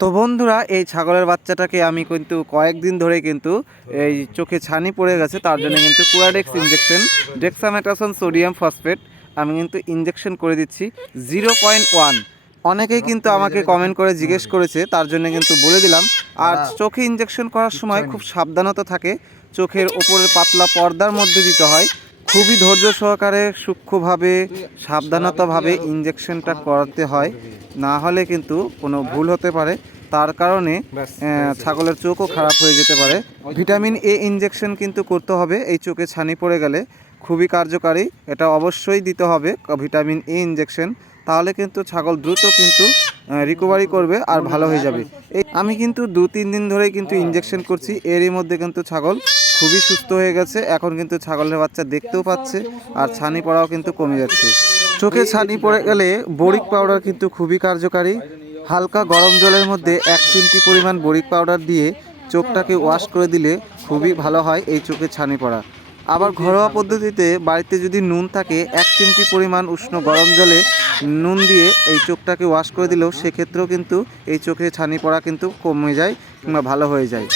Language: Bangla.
তো বন্ধুরা, এই ছাগলের বাচ্চাটাকে আমি কিন্তু কয়েকদিন ধরে কিন্তু এই চোখে ছানি পড়ে গেছে, তার জন্য কিন্তু কুয়াডেক্স ইঞ্জেকশন, ডেক্সামেথাসোন সোডিয়াম ফসফেট আমি কিন্তু ইঞ্জেকশন করে দিচ্ছি 0.1। অনেকেই কিন্তু আমাকে কমেন্ট করে জিজ্ঞেস করেছে, তার জন্য কিন্তু বলে দিলাম। আর চোখে ইঞ্জেকশন করার সময় খুব সাবধানতা থাকে, চোখের ওপরের পাতলা পর্দার মধ্যে দিতে হয়। খুবই ধৈর্য সহকারে সূক্ষ্মভাবে সাবধানতাভাবে ইঞ্জেকশনটা করাতে হয়, না হলে কিন্তু কোনো ভুল হতে পারে। তার কারণে ছাগলের চোখও খারাপ হয়ে যেতে পারে। ভিটামিন এ ইঞ্জেকশন কিন্তু করতে হবে এই চোখে ছানি পড়ে গেলে, খুবই কার্যকারী। এটা অবশ্যই দিতে হবে ভিটামিন এ ইঞ্জেকশন, তাহলে কিন্তু ছাগল দ্রুত কিন্তু রিকভারি করবে আর ভালো হয়ে যাবে। আমি কিন্তু 2-3 দিন ধরেই কিন্তু ইঞ্জেকশন করছি, এরই মধ্যে কিন্তু ছাগল খুবই সুস্থ হয়ে গেছে। এখন কিন্তু ছাগলের বাচ্চা দেখতেও পাচ্ছে আর ছানি পড়াও কিন্তু কমে যাচ্ছে। চোখে ছানি পড়ে গেলে বরিক পাউডার কিন্তু খুবই কার্যকারী। হালকা গরম জলের মধ্যে 1 চিমটি পরিমাণ বরিক পাউডার দিয়ে চোখটাকে ওয়াশ করে দিলে খুবই ভালো হয় এই চোখে ছানি পড়া। আবার ঘরোয়া পদ্ধতিতে বাড়িতে যদি নুন থাকে 1 চিমটি পরিমাণ উষ্ণ গরম জলে নুন দিয়ে এই চোখটাকে ওয়াশ করে দিলেও সেক্ষেত্রেও কিন্তু এই চোখে ছানি পড়া কিন্তু কমে যায় কিংবা ভালো হয়ে যায়।